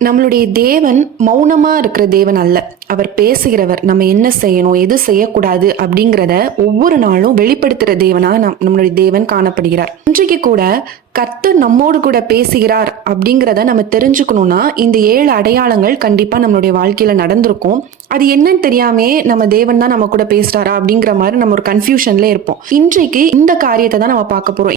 நம்மளுடைய தேவன் மௌனமா இருக்கிற தேவன் அல்ல. அவர் பேசுகிறவர். நம்ம என்ன செய்யணும், எது செய்யக்கூடாது அப்படிங்கிறத ஒவ்வொரு நாளும் வெளிப்படுத்துற தேவனா நம்மளுடைய தேவன் காணப்படுகிறார். இன்றைக்கு கூட கர்த்தர் நம்மோடு கூட பேசுகிறார் அப்படிங்கிறத நம்ம தெரிஞ்சுக்கணும்னா இந்த 7 அடையாளங்கள் கண்டிப்பா நம்மளுடைய வாழ்க்கையில நடந்திருக்கும். அது என்னன்னு தெரியாமே நம்ம தேவன் தான் நம்ம கூட பேசுறாரா அப்படிங்கிற மாதிரி நம்ம ஒரு கன்ஃபியூஷன்ல இருப்போம். இன்றைக்கு இந்த காரியத்தை தான் நம்ம பார்க்க போறோம்.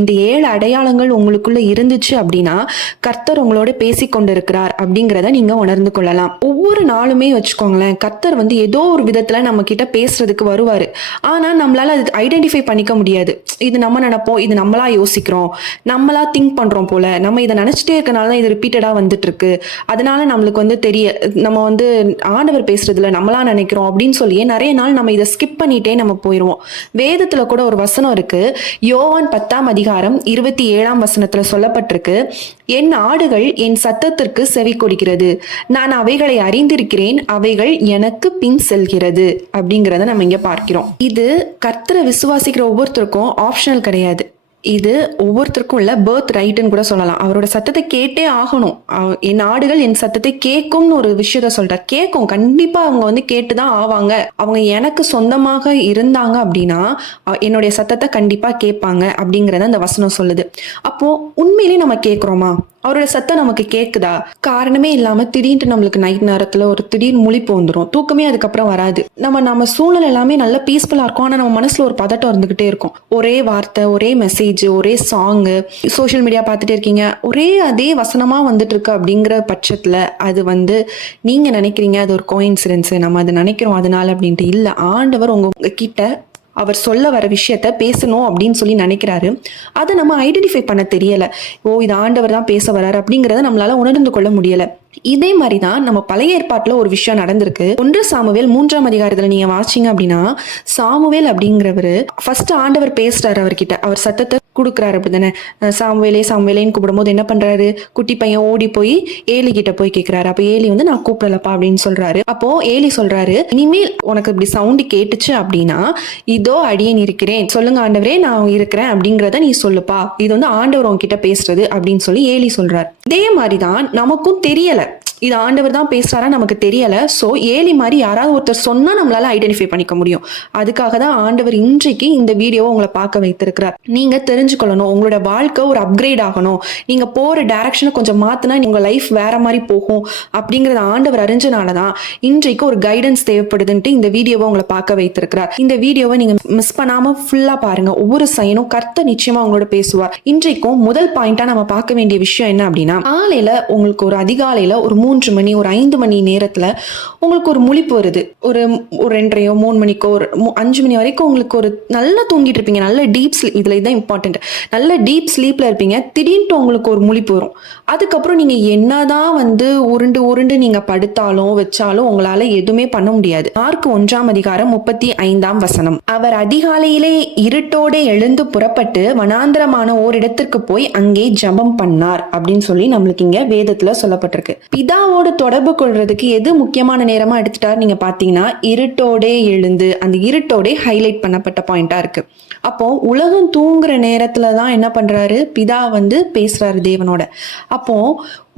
இந்த 7 அடையாளங்கள் உங்களுக்குள்ள இருந்துச்சு அப்படின்னா கர்த்தர் உங்களோட பேசிக்கொண்டிருக்கிறார் அப்படிங்கிறத நீங்க உணர்ந்து கொள்ளலாம். ஒவ்வொரு நாளுமே வச்சுக்கோங்களேன், கர்த்தர் ஏதோ ஒரு விதத்துல நம்ம கிட்ட பேசுறதுக்கு வருவாரு. ஆனா நம்மளால அது ஐடென்டிஃபை பண்ணிக்க முடியாது. இது நம்ம நினைப்போம், இது நம்மளா யோசிக்கிறோம், நம்மளா திங்க் பண்றோம் போல, நம்ம இதை நினைச்சிட்டே இருக்கனாலதான் இது ரிப்பீட்டடா வந்துட்டு இருக்கு, அதனால நம்மளுக்கு நம்ம ஆண்டவர் பேசுறதுல நம்மளா நினைக்கிறோம் அப்படின்னு சொல்லியே நிறைய நாள் நம்ம இதை ஸ்கிப் பண்ணிட்டே நம்ம போயிடுவோம். வேதத்துல கூட ஒரு வசனம் இருக்கு. யோவான் 10ஆம் அதிகாரம் 27ஆம் வசனத்துல சொல்லப்பட்டிருக்கு, என் ஆடுகள் என் சத்தத்திற்கு செவி கொடுக்கிறது, நான் அவைகளை அறிந்திருக்கிறேன், அவைகள் எனக்கு பின் செல்கிறது அப்படிங்கிறத நம்ம இங்க பார்க்கிறோம். இது கர்த்தரை விசுவாசிக்கிற ஒவ்வொருத்தருக்கும் ஆப்ஷனல் கிடையாது. இது ஒவ்வொருத்தருக்கும் உள்ள பர்த் ரைட்னு கூட சொல்லலாம். அவரோட சத்தத்தை கேட்டே ஆகணும். என் ஆடுகள் என் சத்தத்தை கேட்கும்னு ஒரு விஷயத்த சொல்றார். கேட்கும், கண்டிப்பா அவங்க கேட்டுதான் ஆவாங்க. அவங்க எனக்கு சொந்தமாக இருந்தாங்க அப்படின்னா என்னுடைய சத்தத்தை கண்டிப்பா கேட்பாங்க அப்படிங்கறத அந்த வசனம் சொல்லுது. அப்போ உண்மையிலேயே நம்ம கேட்கிறோமா? அவரோட சத்தம் நமக்கு கேக்குதா? காரணமே இல்லாம திடீர்னு நம்மளுக்கு நைட் நேரத்துல ஒரு திடீர்னு முழிப்பு வந்துடும், தூக்கமே அதுக்கப்புறம் வராது. நம்ம சூழ்நிலை எல்லாமே நல்லா பீஸ்ஃபுல்லா இருக்கும், ஆனா நம்ம மனசுல ஒரு பதட்டம் இருந்துகிட்டே இருக்கும். ஒரே வார்த்தை, ஒரே மெசேஜ், ஒரே சாங்கு, சோசியல் மீடியா பார்த்துட்டே இருக்கீங்க, ஒரே அதே வசனமா வந்துட்டு இருக்கு. அப்படிங்கிற பட்சத்துல அது நீங்க நினைக்கிறீங்க அது ஒரு கோஇன்சிடென்ஸ், நம்ம அதை நினைக்கிறோம் அதனால அப்படின்ட்டு இல்ல. ஆண்டவர் உங்க கிட்ட அவர் சொல்ல வர விஷயத்த பேசணும் அப்படின்னு சொல்லி நினைக்கிறாரு. அதை நம்ம ஐடென்டிஃபை பண்ண தெரியல. இது ஆண்டவர் தான் பேச வர்றாரு அப்படிங்கறத நம்மளால உணர்ந்து கொள்ள முடியல. இதே மாதிரிதான் நம்ம பழைய ஏற்பாட்டுல ஒரு விஷயம் நடந்திருக்கு. 1 சாமுவேல் 3ஆம் அதிகாரத்துல நீங்க வாசிச்சீங்க அப்படின்னா, சாமுவேல் அப்படிங்கிறவரு ஃபர்ஸ்ட் ஆண்டவர் பேசுறாரு அவர்கிட்ட, அவர் சத்தத்தை கொடுக்குறாரு அப்படிதானே. சாமுவேலே சாமுவேலேன்னு கூப்பிடும்போது என்ன பண்றாரு, குட்டி பையன் ஓடி போய் ஏலி கிட்ட போய் கேட்கிறாரு. அப்ப ஏலி நான் கூப்பிடலப்பா அப்படின்னு சொல்றாரு. அப்போ ஏலி சொல்றாரு, இனிமேல் உனக்கு இப்படி சவுண்டு கேட்டுச்சு அப்படின்னா இதோ அடியேன் இருக்கிறேன், சொல்லுங்க ஆண்டவரே நான் இருக்கிறேன் அப்படிங்கிறத நீ சொல்லுப்பா, இது ஆண்டவர் உன்கிட்ட பேசுறது அப்படின்னு சொல்லி ஏலி சொல்றாரு. இதே மாதிரிதான் நமக்கும் தெரியல இது ஆண்டவர் தான் பேசுறாரா நமக்கு தெரியல. சோ ஏலி மாதிரி யாராவது ஒருத்தர் சொன்னா நம்மளால ஐடென்டிஃபை பண்ணிக்க முடியும். அதுக்காக தான் ஆண்டவர் இன்றைக்கு இந்த வீடியோவை உங்களை பார்க்க வைத்திருக்கிறார். நீங்க தெரிஞ்சுக்கொள்ளணும், உங்களோட வாழ்க்கை ஒரு அப்கிரேட் ஆகணும், நீங்க போற டைரக்ஷனை கொஞ்சம் மாத்தினா உங்க லைஃப் வேற மாதிரி போகும் அப்படிங்கறத ஆண்டவர் அறிஞ்சனாலதான் இன்றைக்கு ஒரு கைடன்ஸ் தேவைப்படுதுன்ட்டு இந்த வீடியோவை உங்களை பார்க்க வைத்திருக்கிறார். இந்த வீடியோவை நீங்க மிஸ் பண்ணாம ஃபுல்லா பாருங்க. ஒவ்வொரு சைனும் கர்த்தர் நிச்சயமா உங்களோட பேசுவார். இன்றைக்கும் முதல் பாயிண்டா நம்ம பார்க்க வேண்டிய விஷயம் என்ன அப்படின்னா, காலையில உங்களுக்கு ஒரு அதிகாலையில ஒரு 3 மணி ஒரு 5 மணி நேரத்துல உங்களுக்கு ஒரு முழிப்பு வருது. ஒரு 2:30 3 மணிக்கோ ஒரு 5 மணி வரைக்கும் உங்களுக்கு ஒரு நல்லா தூங்கிட்டு இருப்பீங்க, நல்ல டீப் ஸ்லீப். இதுல இதுதான் இம்பார்ட்டன்ட். நல்ல டீப் ஸ்லீப்ல இருப்பீங்க. திடீர்னு உங்களுக்கு ஒரு முழிப்பு வரும். அதுக்கப்புறம் நீங்க என்னதான் உருண்டு உருண்டு நீங்க படுத்தாலும் வச்சாலும் உங்களால எதுவுமே பண்ண முடியாது. மார்க் 1ஆம் அதிகாரம் 35ஆம் வசனம், அவர் அதிகாலையிலே இருட்டோட எழுந்து புறப்பட்டு வனாந்தரமான ஓரிடத்திற்கு போய் அங்கே ஜெபம் பண்ணார் அப்படின்னு சொல்லி நம்மளுக்கு இங்க வேதத்துல சொல்லப்பட்டிருக்கு. பிதாவோட தொடர்பு கொள்றதுக்கு எது முக்கியமான நேரமா எடுத்துட்டாரு நீங்க பாத்தீங்கன்னா, இருட்டோடே எழுந்து, அந்த இருட்டோட ஹைலைட் பண்ணப்பட்ட பாயிண்டா இருக்கு. அப்போ உலகம் தூங்குற நேரத்துலதான் என்ன பண்றாரு, பிதா பேசுறாரு தேவனோட. அப்போ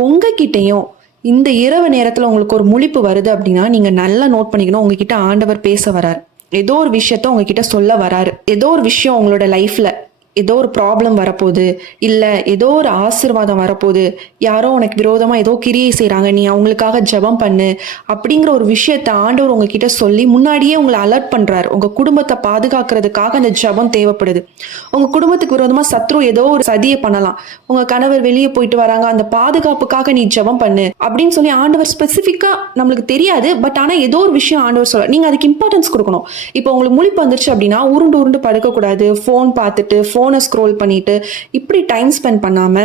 உங்ககிட்டயும் இந்த இரவு நேரத்துல உங்களுக்கு ஒரு முழிப்பு வருது அப்படின்னா நீங்க நல்லா நோட் பண்ணிக்கணும், உங்ககிட்ட ஆண்டவர் பேச வராரு. ஏதோ ஒரு விஷயத்த உங்ககிட்ட சொல்ல வராரு. ஏதோ ஒரு விஷயம் உங்களோட லைஃப்ல ஏதோ ஒரு ப்ராப்ளம் வரப்போகுது, இல்ல ஏதோ ஒரு ஆசீர்வாதம் வரப்போகுது, யாரோ உனக்கு விரோதமா ஏதோ கிரியை செய்யறாங்க, நீ அவங்களுக்காக ஜெபம் பண்ணு அப்படிங்கிற ஒரு விஷயத்த ஆண்டவர் உங்ககிட்ட சொல்லி முன்னாடியே உங்களை அலர்ட் பண்றாரு. உங்க குடும்பத்தை பாதுகாக்கிறதுக்காக அந்த ஜெபம் தேவைப்படுது. உங்க குடும்பத்துக்கு விரோதமா சத்ரு ஏதோ ஒரு சதியை பண்ணலாம், உங்க கணவர் வெளியே போயிட்டு வராங்க, அந்த பாதுகாப்புக்காக நீ ஜெபம் பண்ணு அப்படின்னு சொல்லி ஆண்டவர் ஸ்பெசிஃபிக்கா நம்மளுக்கு தெரியாது. பட் ஆனா ஏதோ ஒரு விஷயம் ஆண்டவர் சொல்ல, நீங்க அதுக்கு இம்பார்ட்டன்ஸ் கொடுக்கணும். இப்போ உங்களுக்கு முழிப்பு வந்துருச்சு அப்படின்னா உருண்டு உருண்டு படுக்க கூடாது. போன் பார்த்துட்டு போனை ஸ்க்ரோல் பண்ணிட்டு இப்படி டைம் ஸ்பெண்ட் பண்ணாம,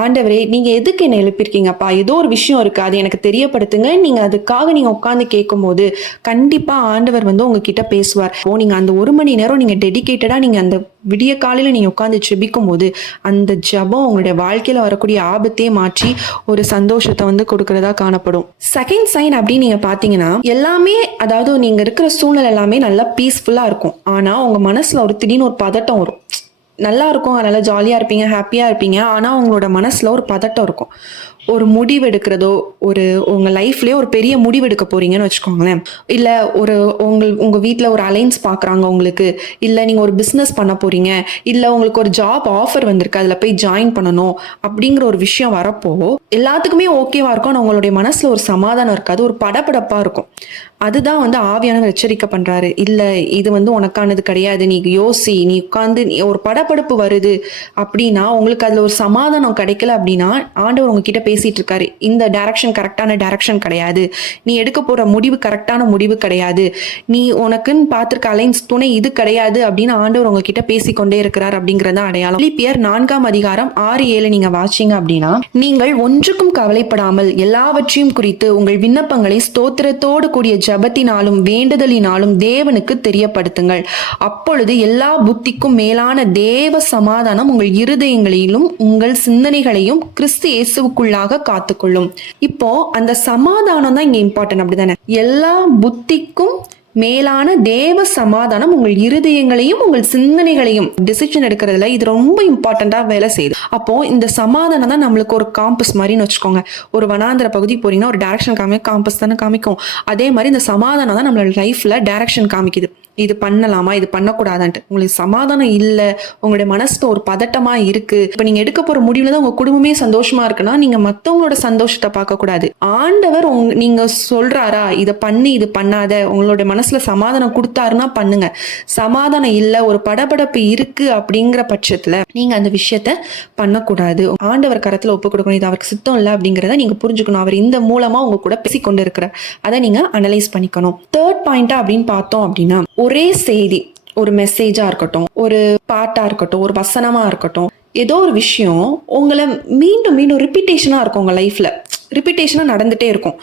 ஆண்டவரே நீங்க எதுக்கு என்ன எழுப்பிருக்கீங்கப்பா, ஏதோ ஒரு விஷயம் இருக்கு, அது எனக்கு தெரியப்படுத்துங்க, நீங்க அதுக்காக நீங்க உட்கார்ந்து கேட்கும் போது கண்டிப்பா ஆண்டவர் உங்ககிட்ட பேசுவார். நீங்க அந்த 1 மணி நேரம் நீங்க டெடிகேட்டடா நீங்க அந்த விடிய காலையில நீங்க உட்கார்ந்து ஜெபிக்கும் போது அந்த ஜெபம் உங்களுடைய வாழ்க்கையில வரக்கூடிய ஆபத்தையே மாற்றி ஒரு சந்தோஷத்தை கொடுக்கறதா காணப்படும். செகண்ட் சைன் அப்படின்னு நீங்க பாத்தீங்கன்னா, எல்லாமே அதாவது நீங்க இருக்கிற சூழ்நிலை எல்லாமே நல்லா பீஸ்ஃபுல்லா இருக்கும். ஆனா உங்க மனசுல ஒரு திடீர்னு ஒரு பதட்டம் வரும். நல்லா இருக்கும், நல்லா ஜாலியாக இருப்பீங்க, ஹாப்பியாக இருப்பீங்க. ஆனால் உங்களோட மனசில் ஒரு பதட்டம் இருக்கும். ஒரு முடிவு எடுக்கிறதோ, உங்கள் லைஃப்லேயே ஒரு பெரிய முடிவு எடுக்க போறீங்கன்னு வச்சுக்கோங்களேன். இல்லை உங்கள் வீட்டில் ஒரு அலைன்ஸ் பார்க்குறாங்க உங்களுக்கு, இல்லை நீங்கள் ஒரு பிஸ்னஸ் பண்ண போறீங்க, இல்லை உங்களுக்கு ஒரு ஜாப் ஆஃபர் வந்திருக்கு, அதில் போய் ஜாயின் பண்ணணும் அப்படிங்கிற ஒரு விஷயம் வரப்போ எல்லாத்துக்குமே ஓகேவா இருக்கும். ஆனால் உங்களுடைய மனசில் ஒரு சமாதானம் இருக்காது, ஒரு படபடப்பாக இருக்கும். அதுதான் வந்து ஆவியானவர் எச்சரிக்கை பண்றாரு. இல்ல இது வந்து உனக்கானது கிடையாது, நீ யோசி, நீ உட்கார்ந்து ஒரு படபடப்பு வருது அப்படின்னா, உங்களுக்கு அதுல ஒரு சமாதானம் கிடைக்கல அப்படின்னா, ஆண்டவர் உங்ககிட்ட பேசிட்டு இருக்காரு. இந்த டைரக்ஷன் கரெக்டான டைரக்ஷன் கிடையாது, நீ எடுக்க போற முடிவு கரெக்டான முடிவு கிடையாது, நீ உனக்குன்னு பார்த்திருக்க அலைன்ஸ் துணை இது கிடையாது அப்படின்னு ஆண்டவர் உங்ககிட்ட பேசிக்கொண்டே இருக்கிறார் அப்படிங்கறத அடையாளம். பிலிப்பியர் 4ஆம் அதிகாரம் 6-7 நீங்க வாசிங்க அப்படின்னா, நீங்கள் ஒன்றுக்கும் கவலைப்படாமல் எல்லாவற்றையும் குறித்து உங்கள் விண்ணப்பங்களை ஸ்தோத்திரத்தோடு கூடிய ஜபத்தினாலும் வேண்டுதலினாலும் தேவனுக்கு தெரியப்படுத்துங்கள். அப்பொழுது எல்லா புத்திக்கும் மேலான தேவ சமாதானம் உங்கள் இருதயங்களிலும் உங்கள் சிந்தனைகளையும் கிறிஸ்து இயேசுவுக்குள்ளாக காத்துக்கொள்ளும். இப்போ அந்த சமாதானம் தான் இங்க இம்பார்ட்டன்ட், அப்படிதானே? எல்லா புத்திக்கும் மேலான தேவ சமாதானம் உங்கள் இருதயங்களையும் உங்கள் சிந்தனைகளையும், டிசிஷன் எடுக்கிறதுல இது ரொம்ப இம்பார்ட்டண்டா வேலை செய்யுது. அப்போ இந்த சமாதானம் தான் நம்மளுக்கு ஒரு காம்பஸ் மாதிரின்னு வச்சுக்கோங்க. ஒரு வனாந்திர பகுதி போறீங்கன்னா ஒரு டைரக்ஷன் காம்பஸ் தானே காமிக்கும். அதே மாதிரி இந்த சமாதானம் தான் நம்மளோட லைஃப்ல டைரக்ஷன் காமிக்குது. இது பண்ணலாமா, இது பண்ணக்கூடாதான்ட்டு. உங்களுக்கு சமாதானம் இல்லை, உங்களுடைய மனசுல ஒரு பதட்டமா இருக்கு, இப்ப நீங்க எடுக்க போற முடிவுல தான் உங்க குடும்பமே சந்தோஷமா இருக்குன்னா, நீங்க மத்தவங்களோட சந்தோஷத்தை பார்க்க கூடாது. ஆண்டவர் நீங்க சொல்றாரா இதை பண்ணி இது பண்ணாத, உங்களோட மனசுல சமாதானம் கொடுத்தாருன்னா பண்ணுங்க. சமாதானம் இல்லை, ஒரு படபடப்பு இருக்கு அப்படிங்கிற பட்சத்துல நீங்க அந்த விஷயத்த பண்ணக்கூடாது. ஆண்டவர் கரத்துல ஒப்பு கொடுக்கணும். இது அவருக்கு சித்தம் இல்லை அப்படிங்கிறத நீங்க புரிஞ்சுக்கணும். அவர் இந்த மூலமா உங்க கூட பேசிக்கொண்டு இருக்கிறார். அதை நீங்க அனலைஸ் பண்ணிக்கணும். தேர்ட் பாயிண்டா அப்படின்னு பார்த்தோம் அப்படின்னா, ஒரே செய்தி, ஒரு மெசேஜா இருக்கட்டும், ஒரு பாட்டா இருக்கட்டும், ஒரு வசனமா இருக்கட்டும், ஏதோ ஒரு விஷயம் உங்களை மீண்டும் மீண்டும் ரிப்பீட்டேஷனா இருக்கும். உங்க லைஃப்ல ரிப்பீட்டேஷனா நடந்துட்டே இருக்கும்.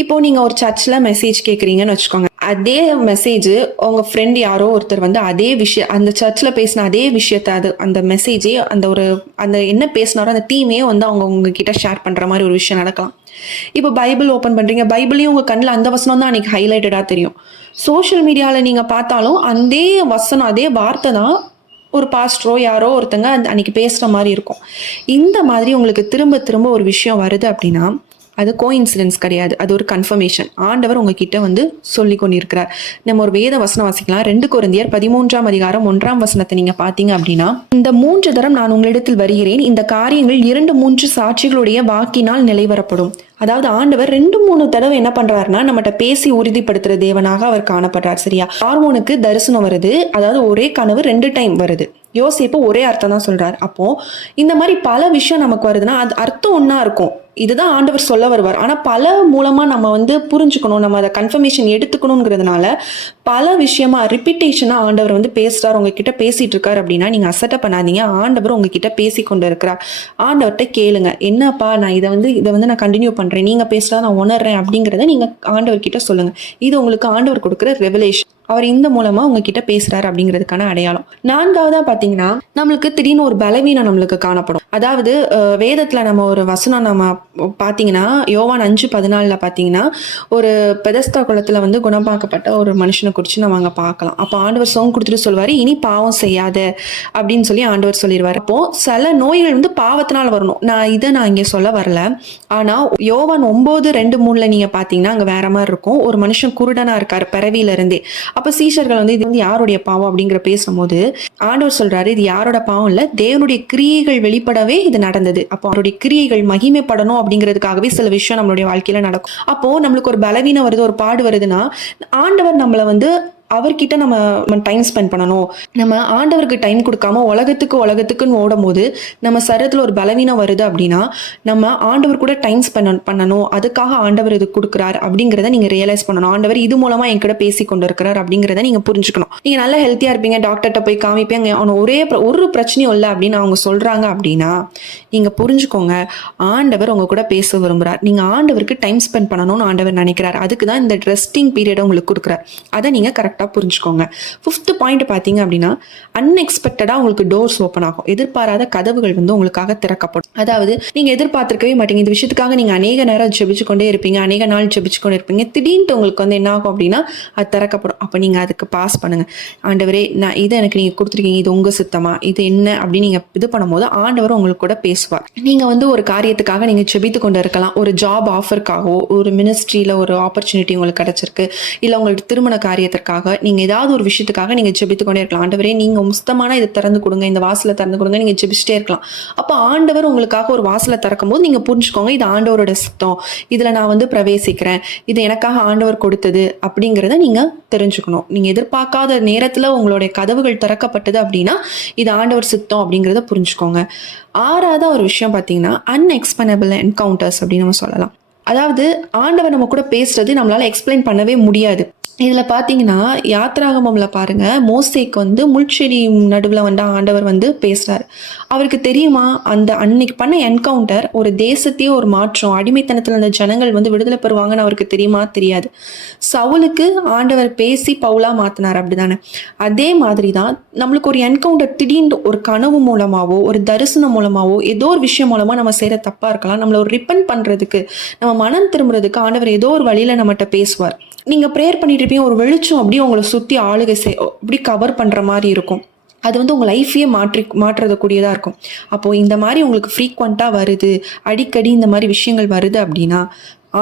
இப்போ நீங்க ஒரு சர்ச்ல மெசேஜ் கேட்குறீங்கன்னு வச்சுக்கோங்க. அதே மெசேஜ் உங்க ஃப்ரெண்ட் யாரோ ஒருத்தர் வந்து அதே விஷயம், அந்த சர்ச்ல பேசின அதே விஷயத்த, அந்த மெசேஜே, அந்த என்ன பேசினாரோ அந்த தீமே வந்து அவங்க உங்ககிட்ட ஷேர் பண்ற மாதிரி ஒரு விஷயம் நடக்கலாம். இப்போ பைபிள் ஓப்பன் பண்றீங்க, பைபிளையும் உங்க கண்ணில் அந்த வசனம் தான் அன்னைக்கு ஹைலைட்டடா தெரியும். சோஷியல் மீடியால நீங்க பார்த்தாலும் அதே வசனம், அதே வார்த்தை தான் ஒரு பாஸ்டரோ யாரோ ஒருத்தங்க அன்னைக்கு பேசுற மாதிரி இருக்கும். இந்த மாதிரி உங்களுக்கு திரும்ப திரும்ப ஒரு விஷயம் வருது அப்படின்னா, அது கோஇன்சிடென்ஸ் கிடையாது, அது ஒரு கன்ஃபர்மேஷன். ஆண்டவர் உங்ககிட்ட வந்து சொல்லி கொண்டிருக்கிறார். நம்ம ஒரு வேத வசனம் வாசிக்கலாம். 2 கொரிந்தியர் 13ஆம் அதிகாரம் 1ஆம் வசனத்தை நீங்க பாத்தீங்க அப்படின்னா, இந்த 3 தரம் நான் உங்களிடத்தில் வருகிறேன், இந்த காரியங்கள் 2-3 சாட்சிகளுடைய வாக்கினால் நிலைவரப்படும். அதாவது ஆண்டவர் 2-3 தடவை என்ன பண்றாருன்னா நம்மகிட்ட பேசி உறுதிப்படுத்துற தேவனாக அவர் காணப்படுறார். சரியா? பார்வோனுக்கு தரிசனம் வருது, அதாவது ஒரே கனவு 2 டைம் வருது. யோசேப்பு ஒரே அர்த்தம் தான் சொல்றாரு. அப்போ இந்த மாதிரி பல விஷயம் நமக்கு வருதுன்னா அது அர்த்தம் ஒன்னா இருக்கும். இதுதான் ஆண்டவர் சொல்ல வருவார். ஆனா பல மூலமா நம்ம வந்து புரிஞ்சுக்கணும், நம்ம அதை கன்ஃபர்மேஷன் எடுத்துக்கணுங்கிறதுனால பல விஷயமா ரிப்பீட்டேஷனா ஆண்டவர் வந்து பேசுறாரு, உங்ககிட்ட பேசிட்டு இருக்காரு அப்படின்னா நீங்க அசட்டை பண்ணாதீங்க. ஆண்டவர் உங்ககிட்ட பேசி கொண்டு இருக்கிறார். ஆண்டவர்கிட்ட கேளுங்க, என்னப்பா நான் இதை வந்து நான் கண்டினியூ பண்றேன், நீங்க பேசுறா நான் உணர்றேன் அப்படிங்கிறத நீங்க ஆண்டவர்கிட்ட சொல்லுங்க. இது உங்களுக்கு ஆண்டவர் கொடுக்குற ரெவலேஷன். அவர் இந்த மூலமா உங்ககிட்ட பேசுறாரு அப்படிங்கிறதுக்கான அடையாளம். 4வதா பாத்தீங்கன்னா, நம்மளுக்கு திடீர்னு ஒரு பலவீனம் நம்மளுக்கு காணப்படும். அதாவது வேதத்துல நம்ம ஒரு வசனம் நம்ம பாத்தீங்கன்னா, யோவான் 5:14 பாத்தீங்கன்னா, ஒரு பெதஸ்தா குளத்துல வந்து குணமாக்கப்பட்ட ஒரு மனுஷனை குறிச்சு நம்ம அங்க பார்க்கலாம். அப்போ ஆண்டவர் சோங் கொடுத்துட்டு சொல்வாரு, இனி பாவம் செய்யாத அப்படின்னு சொல்லி ஆண்டவர் சொல்லிடுவாரு. அப்போ சில நோய்கள் வந்து பாவத்தினால வரணும். நான் இங்க சொல்ல வரல. ஆனா யோவான் 9:2-3 நீங்க பாத்தீங்கன்னா அங்க வேற மாதிரி இருக்கும். ஒரு மனுஷன் குருடனா இருக்காரு பிறவியில இருந்தே. அப்ப சீஷர்கள் வந்து இது வந்து யாருடைய பாவம் அப்படிங்கிற பேசும்போது ஆண்டவர் சொல்றாரு, இது யாரோட பாவம் இல்ல, தேவனுடைய கிரியைகள் வெளிப்படவே இது நடந்தது. அப்போ அவருடைய கிரியைகள் மகிமைப்படணும் அப்படிங்கிறதுக்காகவே சில விஷயம் நம்மளுடைய வாழ்க்கையில நடக்கும். அப்போ நம்மளுக்கு ஒரு பலவீனம் வருது, ஒரு பாடு வருதுன்னா ஆண்டவர் நம்மளை வந்து அவர்கிட்ட நம்ம டைம் ஸ்பெண்ட் பண்ணணும். நம்ம ஆண்டவருக்கு டைம் கொடுக்காம உலகத்துக்குன்னு ஓடும் போது நம்ம சரீரத்தில் ஒரு பலவீனம் வருது அப்படின்னா நம்ம ஆண்டவர் கூட டைம் ஸ்பெண்ட் பண்ணணும். அதுக்காக ஆண்டவர் இது கொடுக்குறாரு அப்படிங்கிறத நீங்க ரியலைஸ் பண்ணணும். ஆண்டவர் இது மூலமா என் கூட பேசி கொண்டு இருக்கிறார் அப்படிங்கிறத நீங்க புரிஞ்சுக்கணும். நீங்க நல்லா ஹெல்த்தியா இருப்பீங்க, டாக்டர்கிட்ட போய் காமிப்பீங்க, அவனை ஒரு பிரச்சனையும் இல்லை அப்படின்னு அவங்க சொல்றாங்க அப்படின்னா நீங்க புரிஞ்சுக்கோங்க, ஆண்டவர் உங்க கூட பேச விரும்புறார். நீங்க ஆண்டவருக்கு டைம் ஸ்பெண்ட் பண்ணணும்னு ஆண்டவர் நினைக்கிறார். அதுக்கு தான் இந்த ரெஸ்டிங் பீரியட் உங்களுக்கு கொடுக்குறார். அதை நீங்க கரெக்டா கரெக்டாக புரிஞ்சுக்கோங்க. 5th பாயிண்ட் பார்த்தீங்க அப்படின்னா, அன்எக்ஸ்பெக்டடாக உங்களுக்கு டோர்ஸ் ஓப்பன் ஆகும். எதிர்பாராத கதவுகள் வந்து உங்களுக்காக திறக்கப்படும். அதாவது நீங்கள் எதிர்பார்த்திருக்கவே மாட்டீங்க. இந்த விஷயத்துக்காக நீங்கள் அநேக நேரம் ஜெபிச்சு கொண்டே இருப்பீங்க, அநேக நாள் ஜெபிச்சு கொண்டே இருப்பீங்க. திடீர்னு உங்களுக்கு வந்து என்ன ஆகும் அப்படின்னா, அது திறக்கப்படும். அப்போ நீங்கள் அதுக்கு பாஸ் பண்ணுங்கள். ஆண்டவரே, நான் இதை எனக்கு நீங்கள் கொடுத்துருக்கீங்க, இது உங்கள் சித்தமா, இது என்ன அப்படின்னு நீங்கள் இது பண்ணும்போது ஆண்டவர் உங்களுக்கு கூட பேசுவார். நீங்கள் வந்து ஒரு காரியத்துக்காக நீங்கள் ஜெபித்து கொண்டு இருக்கலாம். ஒரு ஜாப் ஆஃபருக்காகவோ, ஒரு மினிஸ்ட்ரியில் ஒரு ஆப்பர்ச்சுனிட்டி உங்களுக்கு கிடைச்சிருக்கு, இல்லை உங்களுக்கு திருமண காரியத்திற்காக நீங்கள் ஏதாவது ஒரு விஷயத்துக்காக நீங்கள் ஜெபித்து கொண்டே இருக்கலாம். ஆண்டவரே, நீங்கள் சுத்தமான இதை திறந்து கொடுங்க, இந்த வாசலை திறந்து கொடுங்க, நீங்கள் ஜெபிச்சுட்டே இருக்கலாம். அப்போ ஆண்டவர் உங்களுக்காக ஒரு வாசலை திறக்கும் போது நீங்கள் புரிஞ்சுக்கோங்க, இது ஆண்டவரோட சித்தம், இதில் நான் வந்து பிரவேசிக்கிறேன், இது எனக்காக ஆண்டவர் கொடுத்தது அப்படிங்கிறத நீங்கள் தெரிஞ்சுக்கணும். நீங்கள் எதிர்பார்க்காத நேரத்தில் உங்களுடைய கதவுகள் திறக்கப்பட்டது அப்படின்னா இது ஆண்டவர் சித்தம் அப்படிங்கிறத புரிஞ்சுக்கோங்க. 6வது ஒரு விஷயம் பார்த்தீங்கன்னா, அன்எக்ஸ்பிளைனபிள் என்கவுண்டர்ஸ் அப்படின்னு நம்ம சொல்லலாம். அதாவது ஆண்டவர் நம்ம கூட பேசுறது நம்மளால எக்ஸ்பிளைன் பண்ணவே முடியாது. இதில் பார்த்தீங்கன்னா, யாத்ராகமம்ல பாருங்க, மோசேக்கு வந்து முள்செடி நடுவில் வந்து ஆண்டவர் வந்து பேசுறாரு. அவருக்கு தெரியுமா அந்த அன்னைக்கு பண்ண என்கவுண்டர் ஒரு தேசத்தையே ஒரு மாற்றம், அடிமைத்தனத்தில் அந்த ஜனங்கள் வந்து விடுதலை பெறுவாங்கன்னு அவருக்கு தெரியுமா? தெரியாது. சவுலுக்கு ஆண்டவர் பேசி பவுலா மாத்தினார், அப்படிதானே? அதே மாதிரி தான் நம்மளுக்கு ஒரு என்கவுண்டர் திடீர்னு ஒரு கனவு மூலமாவோ, ஒரு தரிசனம் மூலமாவோ, ஏதோ ஒரு விஷயம் மூலமா நம்ம செய்யற தப்பா இருக்கலாம். நம்மள ஒரு ரிப்பன் பண்றதுக்கு, நம்ம மனம் திரும்புறதுக்கு ஆண்டவர் ஏதோ ஒரு வழியில நம்மகிட்ட பேசுவார். நீங்கள் ப்ரேயர் பண்ணிட்டு இருப்பீங்க, ஒரு வெளிச்சம் அப்படியே உங்களை சுற்றி ஆளுகை அப்படி கவர் பண்ணுற மாதிரி இருக்கும். அது வந்து உங்கள் லைஃபையே மாற்றுறது கூடியதாக இருக்கும். அப்போது இந்த மாதிரி உங்களுக்கு ஃப்ரீக்வெண்ட்டாக வருது, அடிக்கடி இந்த மாதிரி விஷயங்கள் வருது அப்படின்னா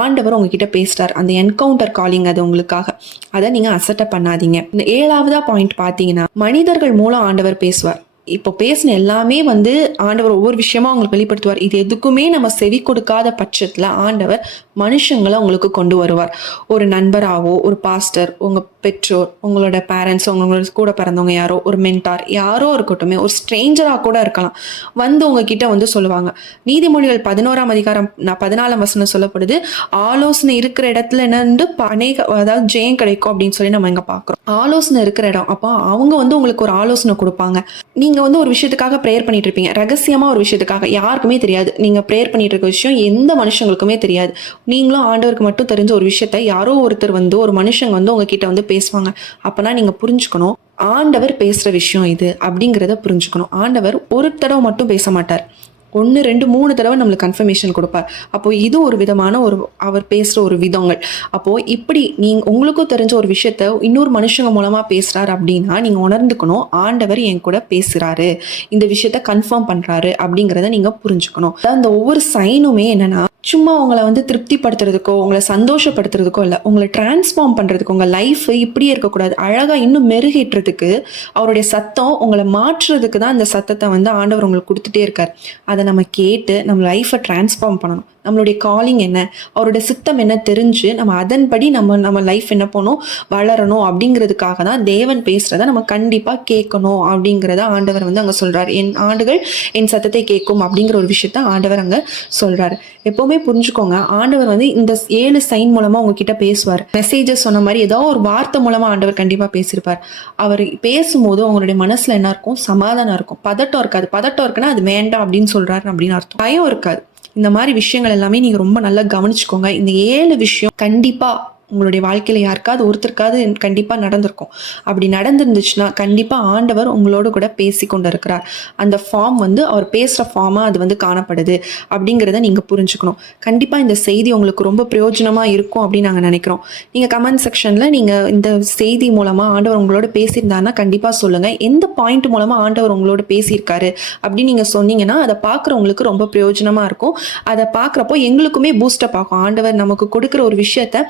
ஆண்டவர் உங்ககிட்ட பேசுகிறார். அந்த என்கவுண்டர் காலிங் அது உங்களுக்காக. அதை நீங்கள் அசட்டை பண்ணாதீங்க. இந்த 7வது பாயிண்ட் பார்த்தீங்கன்னா, மனிதர்கள் மூலம் ஆண்டவர் பேசுவார். இப்போ பேசின எல்லாமே வந்து ஆண்டவர் ஒவ்வொரு விஷயமா உங்களுக்கு வெளிப்படுத்துவார். இது எதுக்குமே நம்ம செவி கொடுக்காத பட்சத்தில் ஆண்டவர் மனுஷங்களை உங்களுக்கு கொண்டு வருவார். ஒரு நண்பராகவோ, ஒரு பாஸ்டர், உங்கள் பெற்றோர், உங்களோட பேரண்ட்ஸ், உங்களோட கூட பிறந்தவங்க யாரோ, ஒரு மென்டார் யாரோ இருக்கட்டுமே, ஒரு ஸ்ட்ரேஞ்சராக கூட இருக்கலாம், வந்து உங்ககிட்ட வந்து சொல்லுவாங்க. நீதிமொழிகள் 11ஆம் அதிகாரம் 14ஆம் வசனம் சொல்லப்படுது, ஆலோசனை இருக்கிற இடத்துல என்னன்னு அதாவது ஜெயம் கிடைக்கும் அப்படின்னு சொல்லி நம்ம இங்கே பார்க்குறோம். ஆலோசனை இருக்கிற இடம். அப்போ அவங்க வந்து உங்களுக்கு ஒரு ஆலோசனை கொடுப்பாங்க. நீங்கள் வந்து ஒரு விஷயத்துக்காக ப்ரேயர் பண்ணிட்டு இருப்பீங்க, ரகசியமாக ஒரு விஷயத்துக்காக, யாருக்குமே தெரியாது. நீங்கள் ப்ரேயர் பண்ணிட்டு இருக்க விஷயம் எந்த மனுஷங்களுக்குமே தெரியாது. நீங்களும் ஆண்டவருக்கு மட்டும் தெரிஞ்ச ஒரு விஷயத்த யாரோ ஒருத்தர் வந்து, ஒரு மனுஷங்க வந்து உங்ககிட்ட வந்து பேசுவாங்க. அப்போனா நீங்கள் புரிஞ்சுக்கணும், ஆண்டவர் பேசுகிற விஷயம் இது அப்படிங்கிறத புரிஞ்சுக்கணும். ஆண்டவர் ஒரு தடவை மட்டும் பேச மாட்டார், 1 2 3 தடவை நம்மளுக்கு கன்ஃபர்மேஷன் கொடுப்பார். அப்போது இது ஒரு விதமான அவர் பேசுகிற ஒரு விதங்கள். அப்போது இப்படி உங்களுக்கும் தெரிஞ்ச ஒரு விஷயத்த இன்னொரு மனுஷங்க மூலமாக பேசுகிறாரு அப்படின்னா நீங்கள் உணர்ந்துக்கணும், ஆண்டவர் என் கூட பேசுகிறாரு, இந்த விஷயத்த கன்ஃபார்ம் பண்ணுறாரு அப்படிங்கிறத நீங்கள் புரிஞ்சுக்கணும். அந்த ஒவ்வொரு சைனுமே என்னென்னா, சும்மா உங்களை வந்து திருப்திப்படுத்துறதுக்கோ, உங்களை சந்தோஷப்படுத்துறதுக்கோ இல்லை, உங்களை டிரான்ஸ்ஃபார்ம் பண்ணுறதுக்கு, உங்கள் லைஃப் இப்படியே இருக்கக்கூடாது, அழகாக இன்னும் மெருகேற்றதுக்கு, அவருடைய சத்தம் உங்களை மாற்றுறதுக்கு தான் இந்த சத்தத்தை வந்து ஆண்டவர் உங்களுக்கு கொடுத்துட்டே இருக்கார். அதை நம்ம கேட்டு நம்ம லைஃப்பை டிரான்ஸ்ஃபார்ம் பண்ணணும். நம்மளுடைய காலிங் என்ன, அவருடைய சித்தம் என்ன தெரிஞ்சு நம்ம அதன்படி நம்ம லைஃப் என்ன பண்ணணும், வளரணும் அப்படிங்கிறதுக்காக தான் தேவன் பேசுகிறத நம்ம கண்டிப்பாக கேட்கணும் அப்படிங்கிறத ஆண்டவர் வந்து அங்கே சொல்கிறார். என் ஆண்டுகள் என் சத்தத்தை கேட்கும் அப்படிங்கிற ஒரு விஷயத்த ஆண்டவர் அங்கே சொல்கிறார். எப்போவுமே புரிஞ்சுக்கோங்க, ஆண்டவர் வந்து இந்த 7 சைன் மூலமாக உங்ககிட்ட பேசுவார். மெசேஜஸ் சொன்ன மாதிரி ஏதோ ஒரு வார்த்தை மூலமாக ஆண்டவர் கண்டிப்பாக பேசியிருப்பார். அவர் பேசும்போது உங்களுடைய மனசில் என்ன இருக்கும், சமாதானம் இருக்கும், பதட்டம் இருக்காது. பதட்டம் இருக்குன்னா அது வேண்டாம் அப்படின்னு சொல்கிறாரு அப்படின்னு அர்த்தம். பயம் இருக்காது. இந்த மாதிரி விஷயங்கள் எல்லாமே நீங்கள் ரொம்ப நல்லா கவனிச்சுக்கோங்க. இந்த 7 விஷயம் கண்டிப்பாக உங்களுடைய வாழ்க்கையில் யாருக்காவது ஒருத்தருக்காவது கண்டிப்பாக நடந்திருக்கும். அப்படி நடந்துருந்துச்சுன்னா கண்டிப்பாக ஆண்டவர் உங்களோட கூட பேசி கொண்டு இருக்கிறார். அந்த ஃபார்ம் வந்து அவர் பேசுகிற ஃபார்மாக அது வந்து காணப்படுது அப்படிங்கிறத நீங்கள் புரிஞ்சுக்கணும். கண்டிப்பாக இந்த செய்தி உங்களுக்கு ரொம்ப பிரயோஜனமாக இருக்கும் அப்படின்னு நாங்கள் நினைக்கிறோம். நீங்கள் கமெண்ட் செக்ஷனில் நீங்கள் இந்த செய்தி மூலமாக ஆண்டவர் உங்களோட பேசியிருந்தாருன்னா கண்டிப்பாக சொல்லுங்கள். எந்த பாயிண்ட் மூலமாக ஆண்டவர் உங்களோட பேசியிருக்காரு அப்படின்னு நீங்கள் சொன்னீங்கன்னா அதை பார்க்குறவங்களுக்கு ரொம்ப பிரயோஜனமாக இருக்கும். அதை பார்க்குறப்போ எங்களுக்குமே பூஸ்டப் ஆகும். ஆண்டவர் நமக்கு கொடுக்குற ஒரு விஷயத்த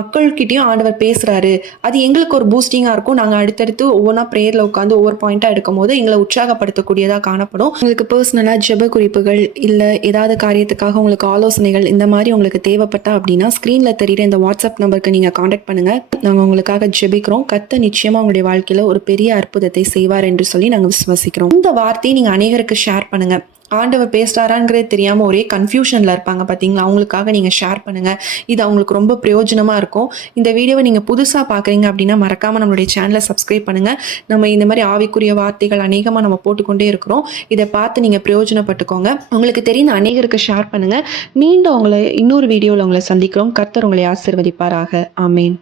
மக்கள்கிட்டையும் ஆண்டவர் பேசுகிறாரு, அது எங்களுக்கு ஒரு பூஸ்டிங்காக இருக்கும். நாங்கள் அடுத்தடுத்து ஒவ்வொன்றா ப்ரேயரில் உட்காந்து ஒவ்வொரு பாயிண்ட்டாக எடுக்கும் போது எங்களை உற்சாகப்படுத்தக்கூடியதாக காணப்படும். உங்களுக்கு பர்சனலாக ஜெப குறிப்புகள் இல்லை ஏதாவது காரியத்துக்காக உங்களுக்கு ஆலோசனைகள் இந்த மாதிரி உங்களுக்கு தேவைப்பட்டா அப்படின்னா ஸ்க்ரீனில் தெரிகிற இந்த வாட்ஸ்அப் நம்பருக்கு நீங்கள் காண்டாக்ட் பண்ணுங்கள். நாங்கள் உங்களுக்காக ஜெபிக்கிறோம். கர்த்தர் நிச்சயமாக உங்களுடைய வாழ்க்கையில் ஒரு பெரிய அற்புதத்தை செய்வார் என்று சொல்லி நாங்கள் விசுவாசிக்கிறோம். இந்த வார்த்தையை நீங்கள் அநேகருக்கு ஷேர் பண்ணுங்கள். ஆண்டவர் பேசுகிறாராங்கிறதே தெரியாமல் ஒரே கன்ஃபியூஷனில் இருப்பாங்க பார்த்தீங்களா, அவங்களுக்காக நீங்கள் ஷேர் பண்ணுங்கள். இது அவங்களுக்கு ரொம்ப பிரயோஜனமாக இருக்கும். இந்த வீடியோவை நீங்கள் புதுசாக பார்க்குறீங்க அப்படின்னா மறக்காமல் நம்மளுடைய சேனலை சப்ஸ்கிரைப் பண்ணுங்கள். நம்ம இந்த மாதிரி ஆவிக்குரிய வார்த்தைகள் அநேகமாக நம்ம போட்டுக்கொண்டே இருக்கிறோம். இதை பார்த்து நீங்கள் பிரயோஜனப்பட்டுக்கோங்க. உங்களுக்கு தெரிந்த அநேகருக்கு ஷேர் பண்ணுங்கள். மீண்டும் உங்களை இன்னொரு வீடியோவில் உங்களை சந்திக்கிறோம். கர்த்தர் உங்களை ஆசீர்வதிப்பாராக. ஆமேன்.